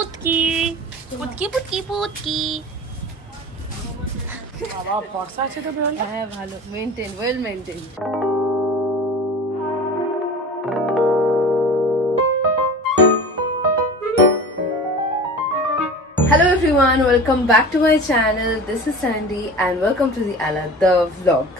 পুটকি পুটকি পুটকি পুটকি বাবা ফর্সা আছে তো বেরোল। হ্যাঁ ভালো maintain well maintain. Hello everyone, welcome back to my channel. This is Sandy and welcome to the Aladha vlog.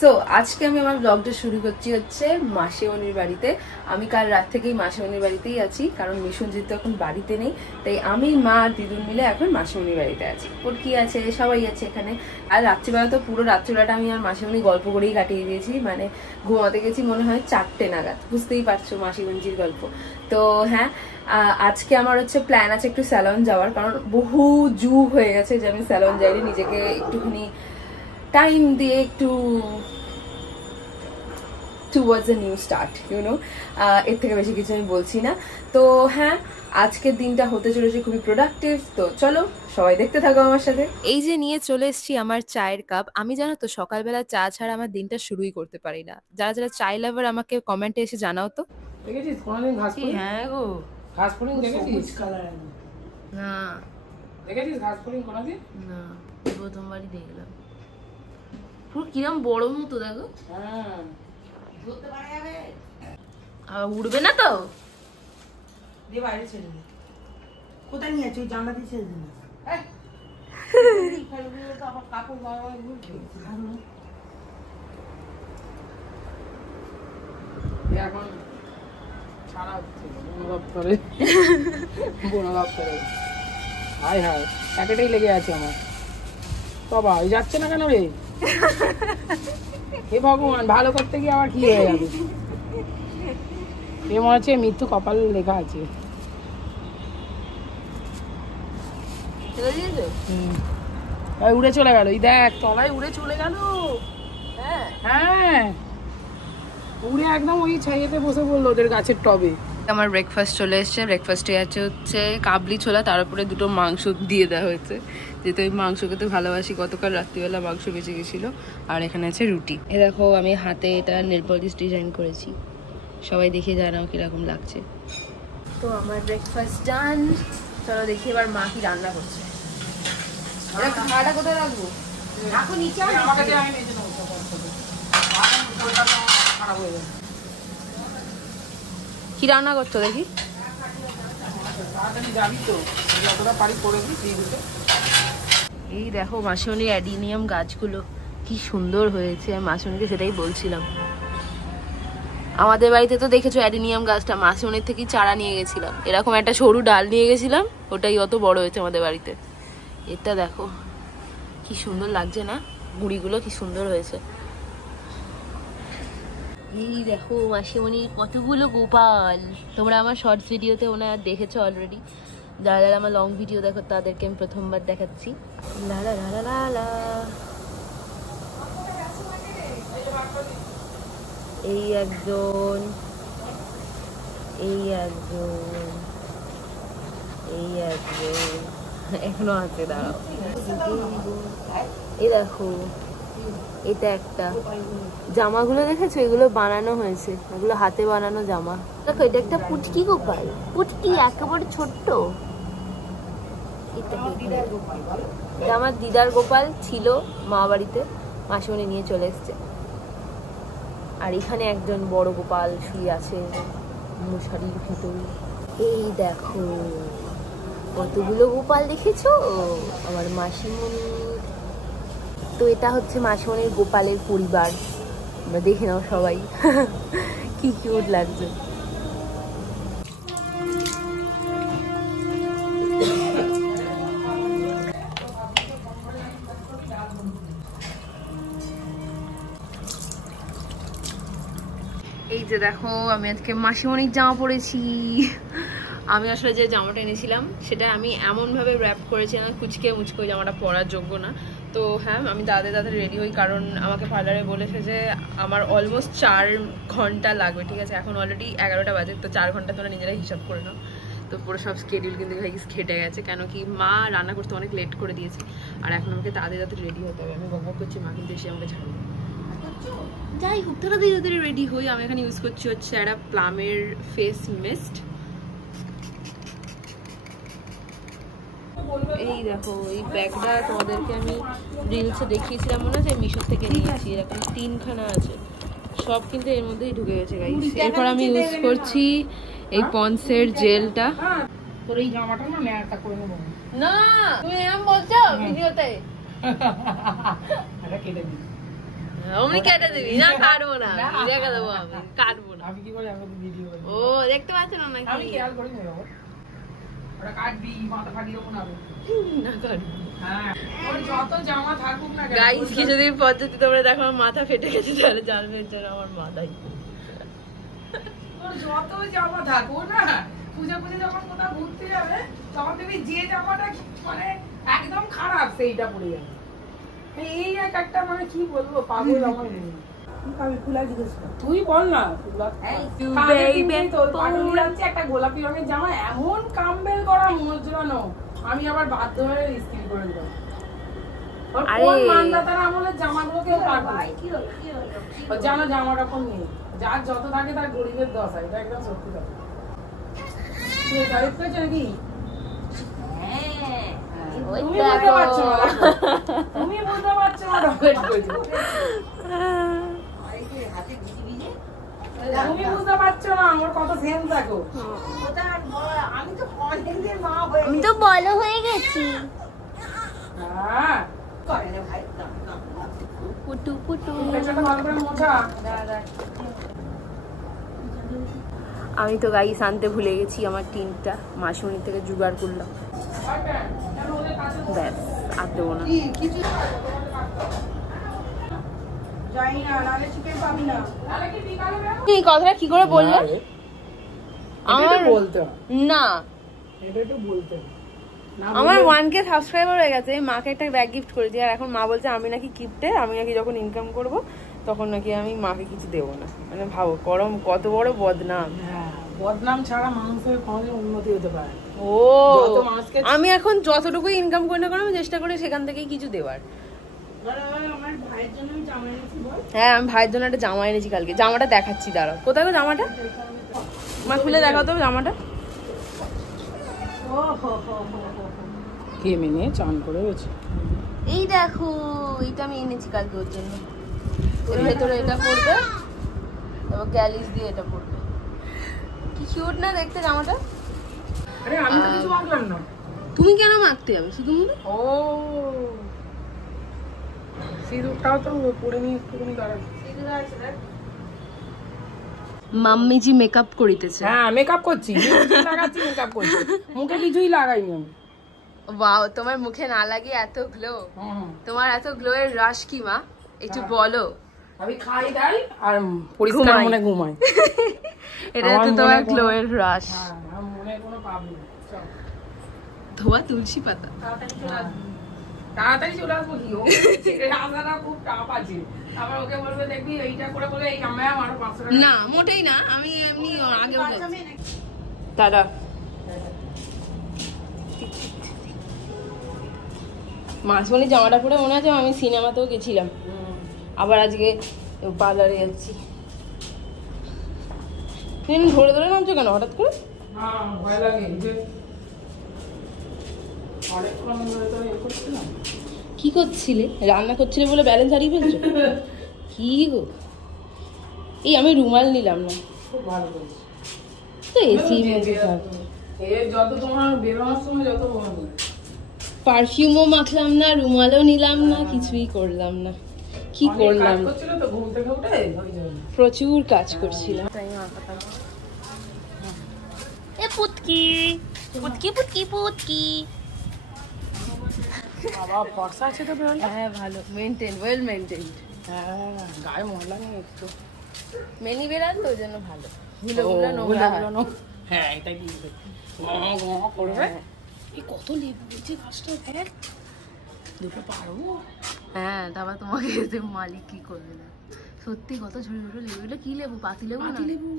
So আজকে আমি আমার ব্লগটা শুরু করছি হচ্ছে মাসিমণির বাড়িতে। আমি কাল রাত থেকেই মাসিমণির বাড়িতেই আছি, কারণ মিশুনজিৎ তো এখন বাড়িতে নেই, তাই আমি মা আর দিদুন মিলে এখন মাসিমণির বাড়িতে আছি। পুটকি আছে, সবাই আছে এখানে। আর রাত্রিবেলা তো পুরো রাত্রিবেলাটা আমি আর মাসিমণি গল্প করেই কাটিয়ে দিয়েছি, মানে ঘুমাতে গেছি মনে হয় 4টে নাগাদ, বুঝতেই পারছো মাসিমণির গল্প। তো হ্যাঁ, আজকে আমার হচ্ছে প্ল্যান আছে একটু স্যালন যাওয়ার, কারণ বহু যুগ হয়ে গেছে যে আমি স্যালন যাইনি। নিজেকে একটুখানি টাইম দিয়ে একটু towards a new start, you know, এর থেকে বেশি কিছু আমি বলছি না। তো হ্যাঁ, আজকের দিনটা হতে চলেছে খুবই প্রোডাক্টিভ। তো চলো সবাই দেখতে থাকো আমার সাথে। এই যে নিয়ে চলে এসেছি আমার চায়ের কাপ। আমি জানো তো সকালবেলা চা ছাড়া আমার দিনটা শুরুই করতে পারি না। যারা যারা চাই লাভার আমাকে কমেন্টে এসে জানাও তো। দেখেছিস কোনদিন ঘাস ফুল? হ্যাঁ গো, ঘাস ফুল দেখেছিস? কালার না, দেখেছিস ঘাস ফুল কোনদিন? না, প্রথমবারই দেখলাম। পুরো কিরম বড় মতো দেখো। হ্যাঁ, ধরতে পারা যাবে, আর উড়বে না তো? দিয়ে বাইরে ছেড়ে দে। কোথায় নিয়ে আছো? ওই জানলা দিয়ে ছেড়ে দে না। আবার কাপড় গায়ে ঘুরছে। এখন ছাড়া হচ্ছে বনভাব করে হাই হাই প্যাকেটেই লেগে আছে আমার। বাবা ওই যাচ্ছে না কেন রে? হে ভগবান, ভালো করতে গিয়ে আবার কি হয়ে যাবে? এ মনে হচ্ছে মৃত্যু কপাল লেখা আছে। উড়ে চলে গেল, এই দেখ তলায় উড়ে চলে গেল। হ্যাঁ, উড়ে একদম ওই ছাইয়েতে বসে পড়লো ওদের গাছের টবে। আমার ব্রেকফাস্ট চলে এসছে। ব্রেকফাস্টে আছে হচ্ছে কাবলি ছোলা, তার উপরে দুটো মাংস দিয়ে দেওয়া হয়েছে, যেহেতু আমি মাংস খেতে ভালোবাসি। গতকাল রাত্রিবেলা মাংস বেঁচে গেছিলো। আর এখানে আছে রুটি। এ দেখো আমি হাতে এটা নেল পলিশ ডিজাইন করেছি, সবাই দেখে জানাও কিরকম লাগছে। তো আমার ব্রেকফাস্ট ডান। চলো দেখি এবার মা কি রান্না করছে। খাওয়াটা কোথায় রাখবো? রাখো নিচে। আমাকে দিয়ে আমি নিচে নেবো, খারাপ হয়ে যাবে। কি রান্না করছো দেখি? যাবি তো, যতটা পারি করে দিয়ে দিতে। এই দেখো মাসিমণির অ্যাডিনিয়াম গাছগুলো কি সুন্দর হয়েছে। আমি মাসিমণিকে সেটাই বলছিলাম। আমাদের বাড়িতে তো দেখেছো অ্যাডিনিয়াম গাছটা, মাসিমণির থেকেই চারা নিয়ে গেছিলাম। এরকম একটা সরু ডাল নিয়ে গেছিলাম, ওটাই অত বড় হয়েছে আমাদের বাড়িতে। এটা দেখো কি সুন্দর লাগছে না, গুঁড়িগুলো কি সুন্দর হয়েছে। এই দেখো মাসিমণির কতগুলো গোপাল। তোমরা আমার শর্টস ভিডিওতে ওনার দেখেছো অলরেডি। যারা যারা আমার লং ভিডিও দেখো তাদেরকে আমি প্রথমবার দেখাচ্ছি। লা লা লা লা লা। এই একজন, এই একজন, এই একজন, এখনো আছে, দাঁড়াও। এই দেখো এটা একটা। জামাগুলো দেখেছো? এগুলো বানানো হয়েছে, এগুলো হাতে বানানো জামা। দেখো এটা একটা পুটকি গোপাল, পুটকি একেবারে ছোট্ট। এটা আমার দিদার গোপাল ছিল মা বাড়িতে, মাসিমণি নিয়ে চলে এসছে। আর এখানে একজন বড় গোপাল শুয়ে আছে মশারির ভিতরে। এই দেখো কতগুলো গোপাল দেখেছো আমার মাসিমণি। তো এটা হচ্ছে মাসিমণির গোপালের পরিবার, আমরা দেখে নাও সবাই। কি কিউট লাগছে। এই যে দেখো আমি আজকে মাসিমণির জামা পরেছি। আমি আসলে যে জামাটা এনেছিলাম সেটা আমি এমনভাবে র্যাপ করেছিলাম কুচকে মুচকে জামাটা পরার যোগ্য না। তো হ্যাঁ, আমি তাড়াতাড়ি রেডি হই, কারণ আমাকে পার্লারে বলেছে যে আমার অলমোস্ট 4 ঘন্টা লাগবে। ঠিক আছে, এখন অলরেডি 11টা বাজে, তো 4 ঘন্টা তোমরা নিজেরাই হিসাব করে নাও। তো পুরো সব স্কেডিউল কিন্তু ঘেটে গেছে, কেন কি মা রান্না করতে অনেক লেট করে দিয়েছে। আর এখন আমাকে তাড়াতাড়ি রেডি হতে হবে। আমি বকবক করছি, মা কিন্তু এসে আমাকে ছাড়বে। যাই হোক, তাড়াতাড়ি রেডি হই। আমি এখানে ইউজ করছি হচ্ছে একটা প্লামের ফেস মিস্ট। এই দেখো এই ব্যাগটা তোমাদেরকে আমি রিলসে দেখিয়েছিলাম মনে আছে, মিশো থেকে নিয়েছি। এরকম 3খানা আছে, সব কিন্তু এর মধ্যেই ঢুকে গেছে গাইস। এরপর আমি ইউজ করছি এই পন্সের জেলটা। তোর এই জামাটা না নেয়াটা করে নেবো না, তুমি এরকম বলছো ভিডিওতে? এটা কেটে দিই। আমি কেটে দিবি না? কাটবো না, রেখে দেবো, আমি কাটবো না। আমি কি করে আমি ভিডিও করি? ও দেখতে পাচ্ছ না নাকি? আমি খেয়াল করি না বাবা। ওটা কাটবি, মাথা ফাটিয়ে দেবো না। না কাটবো। হ্যাঁ, ওর যত জামা থাকুক না কেন। গাইস কিছুদিন পর যদি তোমরা দেখো আমার মাথা ফেটে গেছে তাহলে জানবে যে আমার মাথায়। ওর যত জামা থাকুক না, পূজা যখন কোথাও ঘুরতে যাবে তখন তুমি যে জামাটা মানে একদম খারাপ সেইটা পরে যাবে। এই একটা মানে কি বলবো, পাগল আমার নেই। তুই বল না। একটা গোলাপি রঙের জামা এমন কামবেল করা মোজরানো, আমি আবার বাধ্য হয়ে ইস্ত্রি করে দিলাম। জামাগুলোকে জানো জামা রকম নেই, যার যত থাকে তার গরিবের দশা, এটা একদম সত্যি কথা। নাকি তুমি বুঝতে পারছো না, তুমি বুঝতে পারছো না আমার কত সেন্স দেখো। আমি তো বড় হয়ে গেছি। হ্যাঁ পুটু পুটু। ভালো করে মোছা। আমি তো গাইস আনতে ভুলে গেছি আমার টিনটা, মাসুনি থেকে জোগাড় করলাম। ব্যাস আর দেবো না। কথাটা কি করে বললে? আমার বলতে না, এটা একটু বলতে আমার 1K সাবস্ক্রাইবার হয়ে গেছে, মাকে একটা ব্যাগ গিফট করেছি। আর এখন মা বলছে আমি নাকি গিফটে, আমি নাকি যখন ইনকাম করব তখন নাকি আমি মাকে কিছু দেবো না। মানে ভাবো করম কত বড় বদনাম। বদনাম ছাড়া মানুষের কোনোদিন উন্নতি হতে পারে। ও আমি এখন যতটুকু ইনকাম করি না কেন আমি চেষ্টা করি সেখান থেকেই কিছু দেওয়ার। হ্যাঁ আমি ভাইয়ের জন্য একটা জামা এনেছি কালকে, জামাটা দেখাচ্ছি দাঁড়াও। কোথায় গো জামাটা? মা খুলে দেখাও তো জামাটা। কে মেনে চান করে গেছে? এই দেখো এটা আমি এনেছি কালকে ওর জন্য। এর ভেতরে এটা পড়বে এবং গ্যালিস দিয়ে এটা পড়বে। কি কিউট না দেখতে জামাটা। আরে আমি তো কিছু মাখলাম না। তুমি কেন মাখতে যাবে শুধু মুখে? ও সিঁদুরটাও তো পরে নিয়ে একটুখানি দাঁড়াবে। মাম্মিজি মেকআপ করিতেছে। হ্যাঁ মেকআপ করছি, লাগাচ্ছি মেকআপ করছি, মুখে কিছুই লাগাইনি আমি। ওয়াও, তোমার মুখে না লাগিয়ে এত গ্লো। তোমার এত গ্লো এর রাশ কি মা একটু বলো। আমি খাই দাই আর পরিষ্কার মনে ঘুমাই। এটা তো তোমার গ্লো এর রাশ। আমার মনে কোনো পাপ নেই। ধোয়া তুলসী পাতা। তাড়াতাড়ি চলে আসবো কি আসাটা খুব টাপ আছে। আবার ওকে বলবে দেখবি এইটা করে বলে এই আমি আরো 500 টাকা। না মোটেই না, আমি এমনি আগে দাদা মাসমণি জামাটা পরে মনে আছে আমি সিনেমাতেও গেছিলাম, আবার আজকে পার্লারে যাচ্ছি। তুমি ধরে ধরে নামছো কেন হঠাৎ করে? ভয় লাগে যে অনেকক্ষণ ধরে তো ইয়ে করছিলাম। কি করছিলে? রান্না করছিলে বলে ব্যালেন্স হারিয়ে ফেলছো? কি গো, এই আমি রুমাল নিলাম না। খুব ভালো করেছি তো এসি মধ্যে যত তোমার বেরোনোর সময় যত পারফিউমও মাখলাম না, রুমালও নিলাম না, কিছুই করলাম না। কি করলাম? তো ঘুম থেকে উঠে প্রচুর কাজ করছিলাম। এ পুতকি পুতকি পুতকি পুতকি। বাবা ফর্সা আছে তো বেরোলে। হ্যাঁ ভালো মেনটেন, ওয়েল মেনটেন। হ্যাঁ গায়ে মহলা নেই একটু, মেনি বেরান তো ওই জন্য ভালো। ধুলো নোংরা। হ্যাঁ এটাই কি করবে। এই কত লেবু হয়েছে গাছটা দেখ, দুটো পারবো। হ্যাঁ তারপর তোমাকে এসে মালিক কি করবে না। সত্যি কত ছোট ছোট লেবু। এটা কি লেবু? পাতি লেবু? পাতি লেবু।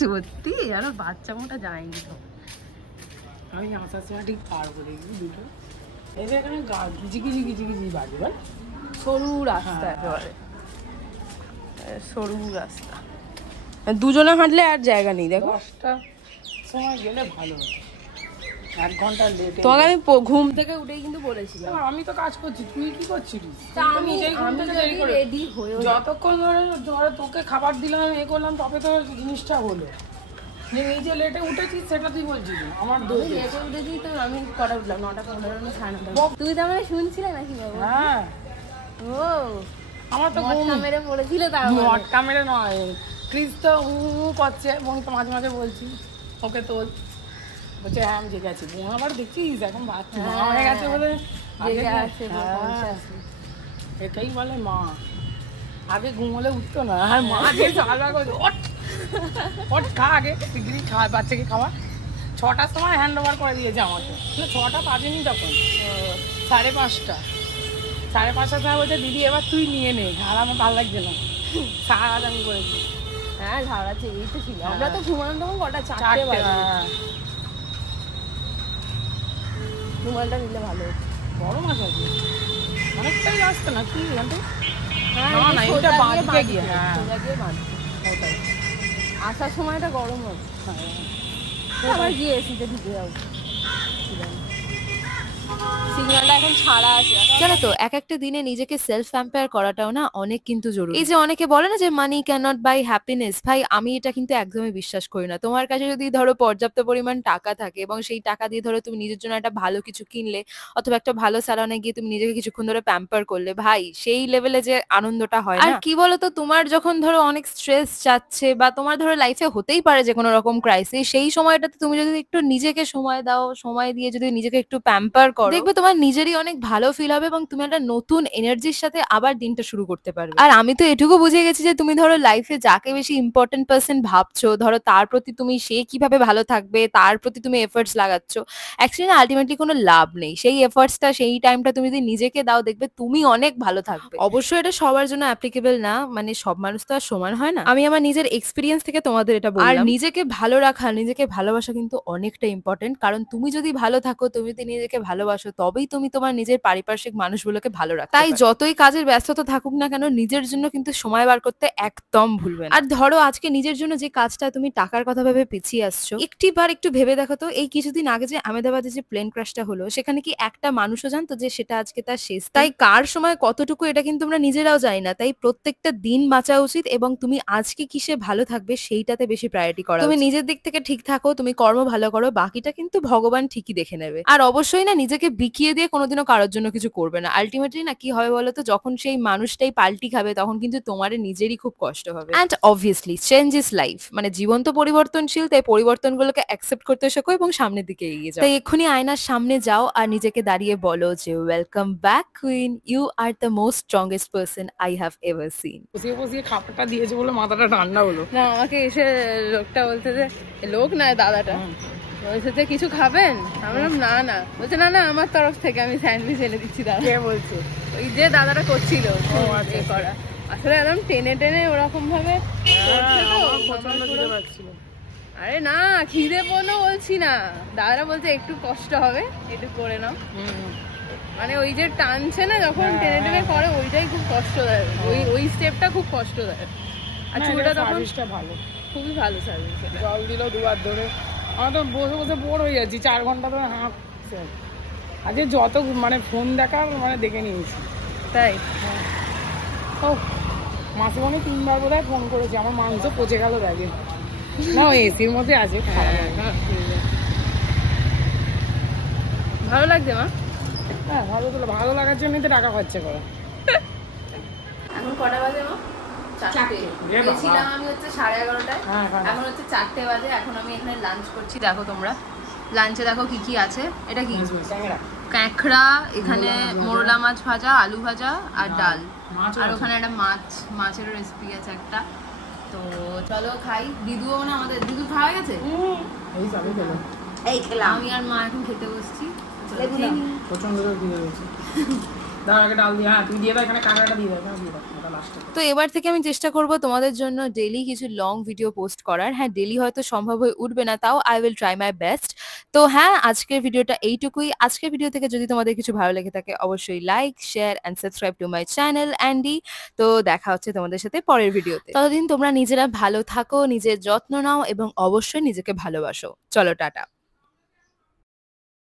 সত্যি আরো বাচ্চা মোটা যায়নি তো। আমি আসার সময় ঠিক পারবো দেখবি দুটো। এই যে এখানে গিজি গিজি গিজি গিজি বাজে বল। সরু রাস্তা একেবারে, সরু রাস্তা। দুজনে হাঁটলে আর জায়গা নেই দেখো। 10টা সময় গেলে ভালো হতো, 1 ঘন্টা লেটে। তোমাকে আমি ঘুম থেকে উঠেই কিন্তু বলেছিলাম। আমি তো কাজ করছি, তুই কি করছিস? আমি রেডি হয়ে যতক্ষণ ধরে তোকে খাবার দিলাম এ করলাম তবে তো জিনিসটা হলো। নিজে লেটে উঠেছিস সেটা তুই বলছিস আমার দোষ। লেটে উঠেছি তো আমি কটা উঠলাম 9:15 সাড়ে 9টা। তুমি তো আমার শুনছিলে নাকি বাবা? হ্যাঁ ও আমার তো মটকা মেরে পড়েছিল তার মটকা মেরে নয়, ক্রিস তো করছে, বোন তো মাঝে মাঝে বলছি ওকে তোল, বলছে হ্যাঁ আমি জেগে আছি। বোন আবার দেখছিস এখন বাচ্চা মা হয়ে গেছে বলে এটাই বলে মা। আগে ঘুমোলে উঠতো না, আর মা যে চালা করছে ওট খা আগে ডিগ্রি খা, বাচ্চাকে খাওয়া। 6টার সময় হ্যান্ড ওভার করে দিয়েছে আমাকে, 6টা বাজেনি তখন, 5:30। 5:30টার সময় বলছে দিদি এবার তুই নিয়ে নে, আর আমার ভালো লাগছে না, সারা রাত আমি করেছি। হ্যাঁ ঝাড়াচ্ছে এই তো ছিল। আমরা তো ঘুমালাম তখন কটা 4টে বাজে। ঘুমালটা নিলে ভালো হতো। বড় মাছ আছে অনেকটাই আসতো না কি এখান থেকে? হ্যাঁ না না এটা বাঁধতে গিয়ে সোজা গিয়ে বাঁধতে। ওটাই। আসার সময়টা গরম হবে, আবার গিয়ে এসিতে ঢুকে যাবো। সিগন্যালটা এখন ছাড়া আছে। জানো তো এক একটা দিনে নিজেকে সেলফ প্যাম্পায়ার করাটাও না অনেক কিন্তু জরুরি। এই যে অনেকে বলে না যে money can not by happiness, ভাই আমি এটা কিন্তু একদমই বিশ্বাস করি না। তোমার কাছে যদি ধরো পর্যাপ্ত পরিমাণ টাকা থাকে এবং সেই টাকা দিয়ে ধরো তুমি নিজের জন্য একটা ভালো কিছু কিনলে অথবা একটা ভালো স্যালনে গিয়ে তুমি নিজেকে কিছুক্ষণ ধরে প্যাম্পার করলে, ভাই সেই লেভেলে যে আনন্দটা হয় না। আর কি বলতো তোমার যখন ধরো অনেক স্ট্রেস যাচ্ছে বা তোমার ধরো লাইফে হতেই পারে যে কোনো রকম ক্রাইসিস, সেই সময়টাতে তুমি যদি একটু নিজেকে সময় দাও, সময় দিয়ে যদি নিজেকে একটু প্যাম্পার করো, দেখবে তোমার নিজেরই অনেক ভালো ফিল হবে এবং তুমি একটা নতুন এনার্জির সাথে আবার দিনটা শুরু করতে পারবে। আর আমি তো এটুকু বুঝে গেছি যে তুমি ধরো লাইফে যাকে বেশি ইম্পর্টেন্ট পার্সন ভাবছো, ধরো তার প্রতি তুমি সে কিভাবে ভালো থাকবে তার প্রতি তুমি এফর্টস লাগাচ্ছ, অ্যাকচুয়ালি না আলটিমেটলি কোনো লাভ নেই। সেই এফর্টসটা সেই টাইমটা তুমি যদি নিজেকে দাও দেখবে তুমি অনেক ভালো থাকবে। অবশ্যই এটা সবার জন্য অ্যাপ্লিকেবল না, মানে সব মানুষ তো আর সমান হয় না। আমি আমার নিজের এক্সপিরিয়েন্স থেকে তোমাদের এটা বললাম। আর নিজেকে ভালো রাখা, নিজেকে ভালোবাসা কিন্তু অনেকটা ইম্পর্টেন্ট, কারণ তুমি যদি ভালো থাকো, তুমি যদি নিজেকে ভালোবাসো, তবেই তুমি তোমার নিজের পারিপার্শ্বিক মানুষগুলোকে ভালো রাখতে পারবে। তাই যতই কাজের ব্যস্ততা থাকুক না কেন, নিজের জন্য কিন্তু সময় বার করতে একদম ভুলবে না। আর ধরো আজকে নিজের জন্য যে কাজটা তুমি টাকার কথা ভেবে পিছিয়ে আসছো, একটু ভেবে দেখো তো এই কিছুদিন আগে যে আহমেদাবাদে যে প্লেন ক্র্যাশটা হলো, সেখানে কি একটা মানুষও জানতো যে সেটা আজকে তার শেষ? তাই কার সময় কতটুকু এটা কিন্তু আমরা নিজেরাও জানি না। তাই প্রত্যেকটা দিন বাঁচা উচিত এবং তুমি আজকে কিসে ভালো থাকবে সেইটাতে বেশি প্রায়োরিটি করা। তুমি নিজের দিক থেকে ঠিক থাকো, তুমি কর্ম ভালো করো, বাকিটা কিন্তু ভগবান ঠিকই দেখে নেবে। আর অবশ্যই না নিজেকে বিকিয়ে দিয়ে কোনোদিনও কারোর জন্য কিছু করবে না। আলটিমেটলি না কি হবে বলো তো, যখন সেই মানুষটাই পাল্টি খাবে তখন কিন্তু তোমার নিজেরই খুব কষ্ট হবে। And obviously change is life, মানে জীবন তো পরিবর্তনশীল, তাই পরিবর্তনগুলোকে অ্যাকসেপ্ট করতে শেখো এবং সামনের দিকে এগিয়ে যাও। তাই এক্ষুনি আয়নার সামনে যাও আর নিজেকে দাঁড়িয়ে বলো যে welcome back queen, you are the most strongest person I have ever seen. বসিয়ে বসিয়ে খাবারটা দিয়েছে বলে মাথাটা ঠান্ডা হলো। না আমাকে এসে লোকটা বলতে যে, লোক না দাদাটা বলছে যে কিছু খাবেন? আমি বললাম না না। বলছে না না আমার তরফ থেকে আমি স্যান্ডউইচ এনে দিচ্ছি দাদা। কে বলছে? ওই যে দাদাটা করছিল করা, আসলে একদম টেনে টেনে ওরকম ভাবে করছে তো। আরে না খিদে পড়লো বলছি না, দাদারা বলছে একটু কষ্ট হবে, একটু করে নাও। মানে ওই যে টানছে না যখন টেনে টেনে করে, ওইটাই খুব কষ্ট দেয়, ওই স্টেপটা খুব কষ্ট দেয়। আর চুলটা তখন ভালো, খুবই ভালো সার্ভিস। জল দিল দুবার ধরে। আমরা তো বসে বসে বোর হয়ে যাচ্ছি, 4 ঘন্টা ধরে হাঁপছে। আগে যত মানে ফোন দেখার মানে দেখে নিয়েছি। তাই ও মাসিমণি 3বার বোধহয় ফোন করেছে, আমার মাংস পচে গেল ব্যাগে। না ওই এসির মধ্যে আছে। ভালো লাগছে মা? হ্যাঁ ভালো তো, ভালো লাগার জন্যই তো টাকা খরচা করা। এখন কটা বাজে মা? 4টে। গেছিলাম আমি হচ্ছে 11:30টায়, এখন হচ্ছে 4টে বাজে। এখন আমি এখানে লাঞ্চ করছি। দেখো তোমরা লাঞ্চে দেখো কি কি আছে। এটা কি? কাঁকড়া, এখানে মোরলা মাছ ভাজা, আলু ভাজা আর ডাল, আর ওখানে একটা মাছের রেসিপি আছে একটা। তো চলো খাই। দিদুও না, আমাদের দিদু খাওয়া গেছে, এই খেলাম আমি আর মা এখন খেতে বসছি। প্রচন্ড দিয়ে দিয়েছি। দাঁড়া আগে ডাল দিয়ে, হ্যাঁ তুই দিয়ে দাও, এখানে কাঁকড়াটা দিয়ে দাও, দিয়ে দাও। তো এবার থেকে আমি চেষ্টা করব তোমাদের জন্য ডেইলি কিছু লং ভিডিও পোস্ট করার। হ্যাঁ, ডেইলি হয়তো সম্ভব হয়ে উঠবে না, তাও I will try my best. তো হ্যাঁ, আজকের ভিডিওটা এইটুকুই। আজকের ভিডিও থেকে যদি তোমাদের কিছু ভালো লেগে থাকে অবশ্যই like, share and subscribe to my channel Andy. তো দেখা হচ্ছে তোমাদের সাথে পরের ভিডিওতে। ততদিন তোমরা নিজেরা ভালো থাকো, নিজের যত্ন নাও এবং অবশ্যই নিজেকে ভালোবাসো। চলো টাটা।